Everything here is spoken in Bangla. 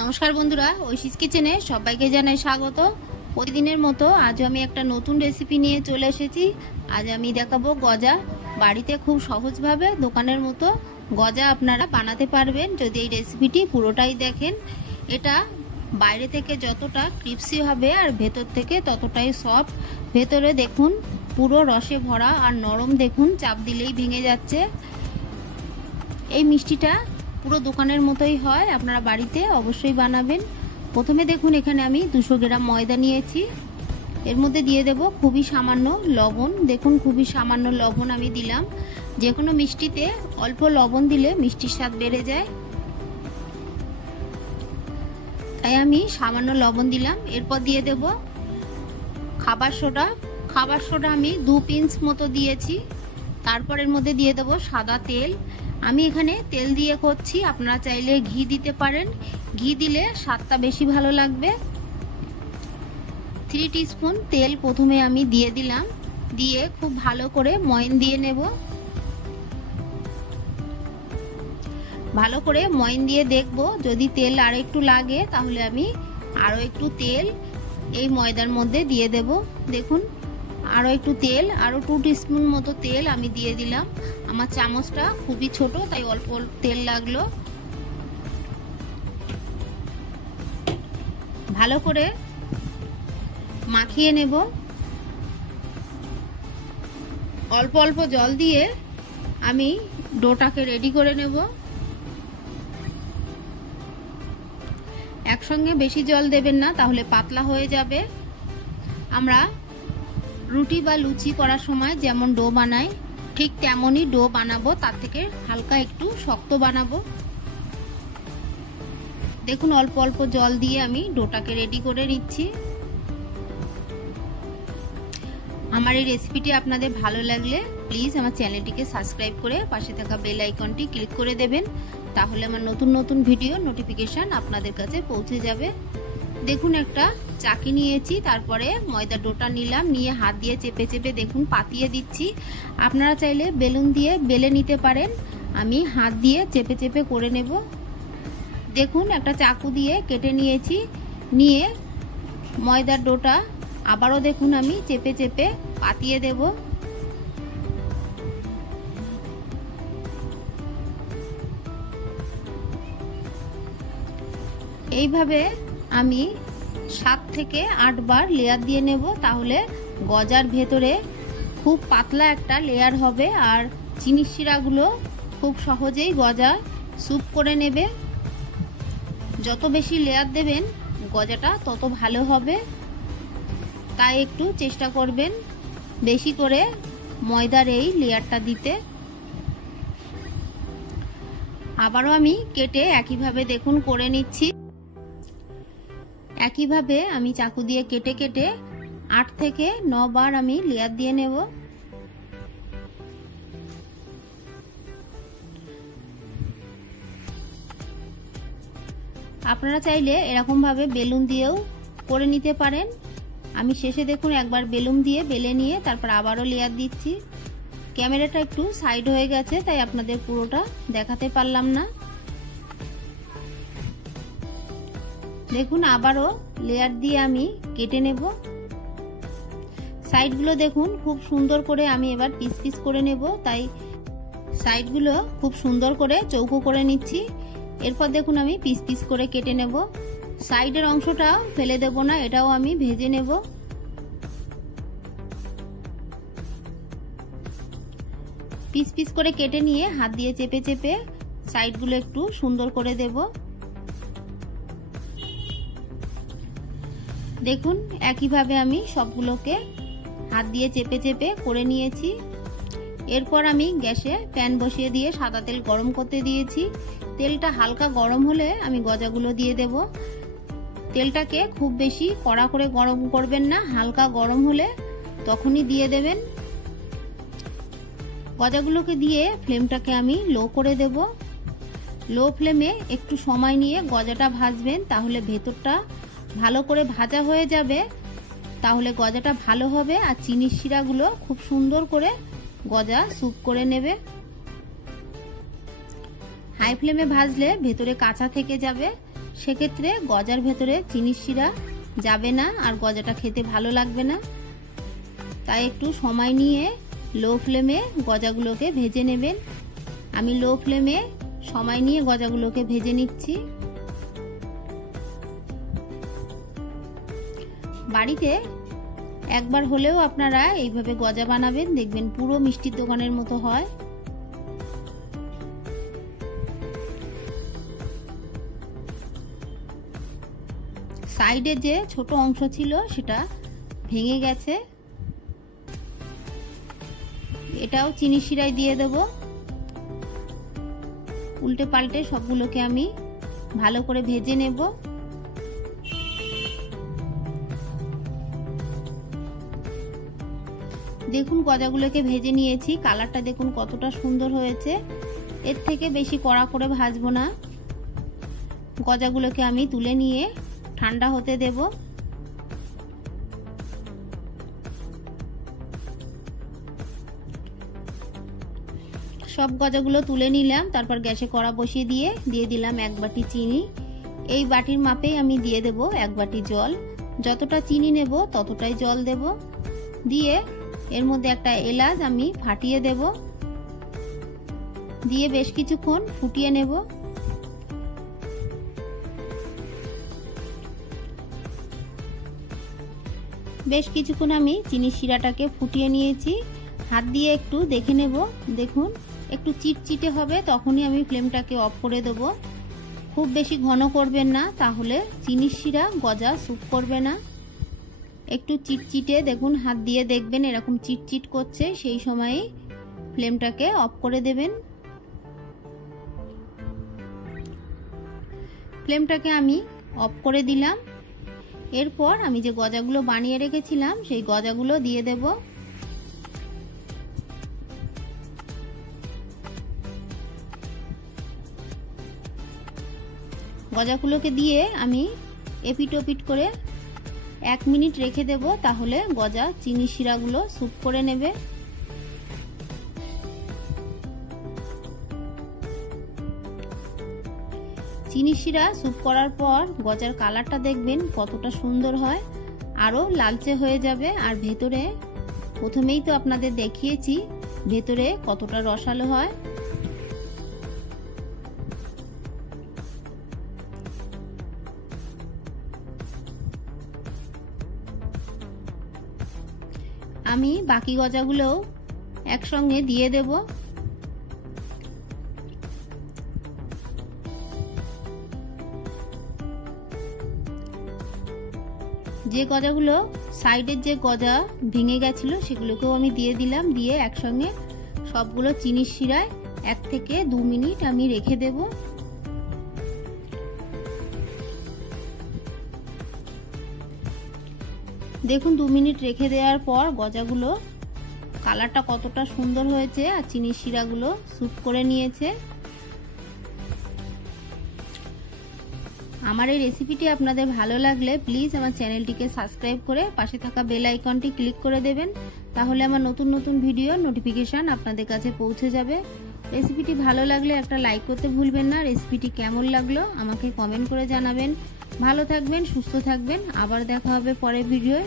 নমস্কার বন্ধুরা, ঐশীস কিচেনে সবাইকে জানাই স্বাগত। প্রতিদিনের মতো আজ আমি একটা নতুন রেসিপি নিয়ে চলে এসেছি। আজ আমি দেখাবো গজা। বাড়িতে খুব সহজভাবে দোকানের মতো গজা আপনারা বানাতে পারবেন যদি এই রেসিপিটি পুরোটাই দেখেন। এটা বাইরে থেকে যতটা ক্রিপসি হবে আর ভেতর থেকে ততটাই সফট। ভেতরে দেখুন পুরো রসে ভরা আর নরম, দেখুন চাপ দিলেই ভেঙে যাচ্ছে। এই মিষ্টিটা পুরো দোকানের মতোই হয়, আপনারা বাড়িতে অবশ্যই বানাবেন। প্রথমে দেখুন এখানে আমি 200 গ্রাম ময়দা নিয়েছি। এর মধ্যে দিয়ে দেব খুবই সামান্য লবণ। দেখুন খুবই সামান্য লবণ আমি দিলাম। যে কোনো মিষ্টিতে অল্প লবণ দিলে মিষ্টির স্বাদ বেড়ে যায়, তাই আমি সামান্য লবণ দিলাম। এরপর দিয়ে দেব খাবার সোডা। খাবার সোডা আমি 2 পিঞ্চ মতো দিয়েছি। তারপর এর মধ্যে দিয়ে দেব সাদা তেল। আমি এখানে তেল দিয়ে করছি, আপনারা চাইলে ঘি দিতে পারেন। ঘি দিলে স্বাদটা বেশি ভালো লাগবে। 3 টিস্পুন তেল প্রথমে আমি দিয়ে দিলাম। দিয়ে খুব ভালো করে ময়ন দিয়ে নেব। ভালো করে ময়ন দিয়ে দেখব, যদি তেল আর একটু লাগে তাহলে আমি আরো একটু তেল এই ময়দার মধ্যে দিয়ে দেব। দেখুন আরো একটু তেল, আরো 2 টিস্পুন মতো তেল আমি দিয়ে দিলাম। আমার চামচটা খুবই ছোট, তাই অল্প অল্প তেল লাগলো। ভালো করে মাখিয়ে নেব। অল্প অল্প জল দিয়ে আমি ডোটাকে রেডি করে নেব। একসঙ্গে বেশি জল দেবেন না, তাহলে পাতলা হয়ে যাবে। আমরা রুটি বা লুচি করার সময় যেমন ডো বানাই, ঠিক তেমনই ডো বানাবো, তার থেকে হালকা একটু শক্ত বানাবো। দেখুন অল্প অল্প জল দিয়ে আমি ডোটাকে রেডি করে নিচ্ছি। আমার এই রেসিপিটি আপনাদের ভালো লাগলে প্লিজ আমার চ্যানেলটিকে সাবস্ক্রাইব করে পাশে থাকা বেল আইকনটি ক্লিক করে দেবেন, তাহলে আমার নতুন নতুন ভিডিও নোটিফিকেশন আপনাদের কাছে পৌঁছে যাবে। দেখুন একটা চাকি নিয়েছি, তারপরে ময়দা ডোটা নিলাম, নিয়ে হাত দিয়ে চেপে চেপে দেখুন পাতিয়ে দিচ্ছি। আপনারা চাইলে বেলুন দিয়ে বেলে নিতে পারেন, আমি হাত দিয়ে চেপে চেপে করে নেব। দেখুন একটা চাকু দিয়ে কেটে নিয়েছি। নিয়ে ময়দার ডোটা আবারও দেখুন আমি চেপে চেপে পাতিয়ে দেব। এইভাবে আমি 7 থেকে 8 বার লেয়ার দিয়ে নেব, তাহলে গজার ভেতরে খুব পাতলা একটা লেয়ার হবে আর চিনির শিরাগুলো খুব সহজেই গজা স্যুপ করে নেবে। যত বেশি লেয়ার দেবেন গজাটা তত ভালো হবে, তাই একটু চেষ্টা করবেন বেশি করে ময়দার এই লেয়ারটা দিতে। আবারও আমি কেটে একইভাবে দেখুন করে নিচ্ছি। একইভাবে আমি চাকু দিয়ে কেটে কেটে 8 থেকে 9 বার আমি লেয়ার দিয়ে নেব। আপনারা চাইলে এরকম ভাবে বেলুন দিয়েও করে নিতে পারেন। আমি শেষে দেখুন একবার বেলুন দিয়ে বেলে নিয়ে তারপর আবারও লেয়ার দিচ্ছি। ক্যামেরাটা একটু সাইড হয়ে গেছে, তাই আপনাদের পুরোটা দেখাতে পারলাম না। দেখুন আবারও লেয়ার দিয়ে আমি কেটে নেব। সাইডগুলো দেখুন খুব সুন্দর করে আমি এবার পিস পিস করে নেব, তাই সাইডগুলো খুব সুন্দর করে চৌকো করে নিচ্ছি। এরপর দেখুন আমি পিস পিস করে কেটে নেব। সাইডের অংশটা ফেলে দেব না, এটাও আমি ভেজে নেব। পিস পিস করে কেটে নিয়ে হাত দিয়ে চেপে চেপে সাইডগুলো একটু সুন্দর করে দেব। দেখুন একইভাবে আমি সবগুলোকে হাত দিয়ে চেপে চেপে করে নিয়েছি। এরপর আমি গ্যাসে প্যান বসিয়ে দিয়ে সাদা তেল গরম করতে দিয়েছি। তেলটা হালকা গরম হলে আমি গজাগুলো দিয়ে দেব। তেলটাকে খুব বেশি কড়া করে গরম করবেন না, হালকা গরম হলে তখনই দিয়ে দেবেন। গজাগুলোকে দিয়ে ফ্লেমটাকে আমি লো করে দেব। লো ফ্লেমে একটু সময় নিয়ে গজাটা ভাজবেন, তাহলে ভেতরটা ভালো করে ভাজা হয়ে যাবে, তাহলে গজাটা ভালো হবে আর চিনির শিরাগুলো খুব সুন্দর করে গজা স্যুপ করে নেবে। হাই ফ্লেমে ভাজলে ভেতরে কাঁচা থেকে যাবে, সেক্ষেত্রে গজার ভেতরে চিনির শিরা যাবে না আর গজাটা খেতে ভালো লাগবে না। তাই একটু সময় নিয়ে লো ফ্লেমে গজাগুলোকে ভেজে নেবেন। আমি লো ফ্লেমে সময় নিয়ে গজাগুলোকে ভেজে নিচ্ছি। বাড়িতে একবার হলেও আপনারা এইভাবে গজা বানাবেন, দেখবেন পুরো মিষ্টির দোকানের মতো হয়। সাইডে যে ছোট অংশ ছিল সেটা ভেঙে গেছে, এটাও চিনি শিরায় দিয়ে দেব। উল্টে পাল্টে সবগুলোকে আমি ভালো করে ভেজে নেব। দেখুন গজাগুলোকে ভেজে নিয়েছি, কালারটা দেখুন কতটা সুন্দর হয়েছে। এর থেকে বেশি কড়া করে ভাজবো না। গজাগুলোকে আমি তুলে নিয়ে ঠান্ডা হতে দেব। সব গজাগুলো তুলে নিলাম, তারপর গ্যাসে কড়া বসিয়ে দিয়ে দিলাম 1 বাটি চিনি। এই বাটির মাপেই আমি দিয়ে দেব 1 বাটি জল। যতটা চিনি নেব ততটাই জল দেব। দিয়ে এর মধ্যে একটা এলাচ আমি ফাটিয়ে দেব, দিয়ে বেশ কিছুক্ষণ ফুটিয়ে নেব। বেশ কিছুক্ষণ আমি চিনি শিরাটাকে ফুটিয়ে নিয়েছি। হাত দিয়ে একটু দেখে নেব, দেখুন একটু চিটচিটে হবে, তখনই আমি ফ্লেমটাকে অফ করে দেব। খুব বেশি ঘন করবেন না, তাহলে চিনির শিরা গজা স্যুপ করবে না। একটু চিটচিটে দেখুন, হাত দিয়ে দেখবেন এরকম চিটচিট করছে, সেই সময়ে ফ্লেমটাকে অফ করে দেবেন। ফ্লেমটাকে আমি অফ করে দিলাম। এরপর আমি যে গজাগুলো বানিয়ে রেখেছিলাম সেই গজাগুলো দিয়ে দেব। গজাগুলোকে দিয়ে আমি এপিট ওপিট করে 1 মিনিট রেখে দেব, তাহলে গজা চিনি শিরাগুলো স্যুপ করে নেবে। চিনি শিরা স্যুপ করার পর গজার কালারটা দেখবেন কতটা সুন্দর হয়, আরো লালচে হয়ে যাবে। আর ভেতরে প্রথমেই তো আপনাদের দেখিয়েছি ভেতরে কতটা রসালো হয়। আমি বাকি গজাগুলো একসঙ্গে দিয়ে দেব। যে গজাগুলো সাইডের যে গজা ভেঙে গেছিল সেগুলোকেও আমি দিয়ে দিলাম। দিয়ে একসঙ্গে সবগুলো চিনির শিরায় 1 থেকে 2 মিনিট আমি রেখে দেব। দেখুন 2 মিনিট রেখে দেওয়ার পর গজাগুলো কালারটা কতটা সুন্দর হয়েছে আর চিনির শিরাগুলো স্যুপ করে নিয়েছে। আমার এই রেসিপিটি আপনাদের ভালো লাগলে প্লিজ আমার চ্যানেলটিকে সাবস্ক্রাইব করে পাশে থাকা বেল আইকনটি ক্লিক করে দেবেন, তাহলে আমার নতুন নতুন ভিডিওর নোটিফিকেশন আপনাদের কাছে পৌঁছে যাবে। রেসিপিটি ভালো লাগলে একটা লাইক করতে ভুলবেন না। রেসিপিটি কেমন লাগলো আমাকে কমেন্ট করে জানাবেন। ভালো থাকবেন, সুস্থ থাকবেন, আবার দেখা হবে পরের ভিডিওয়।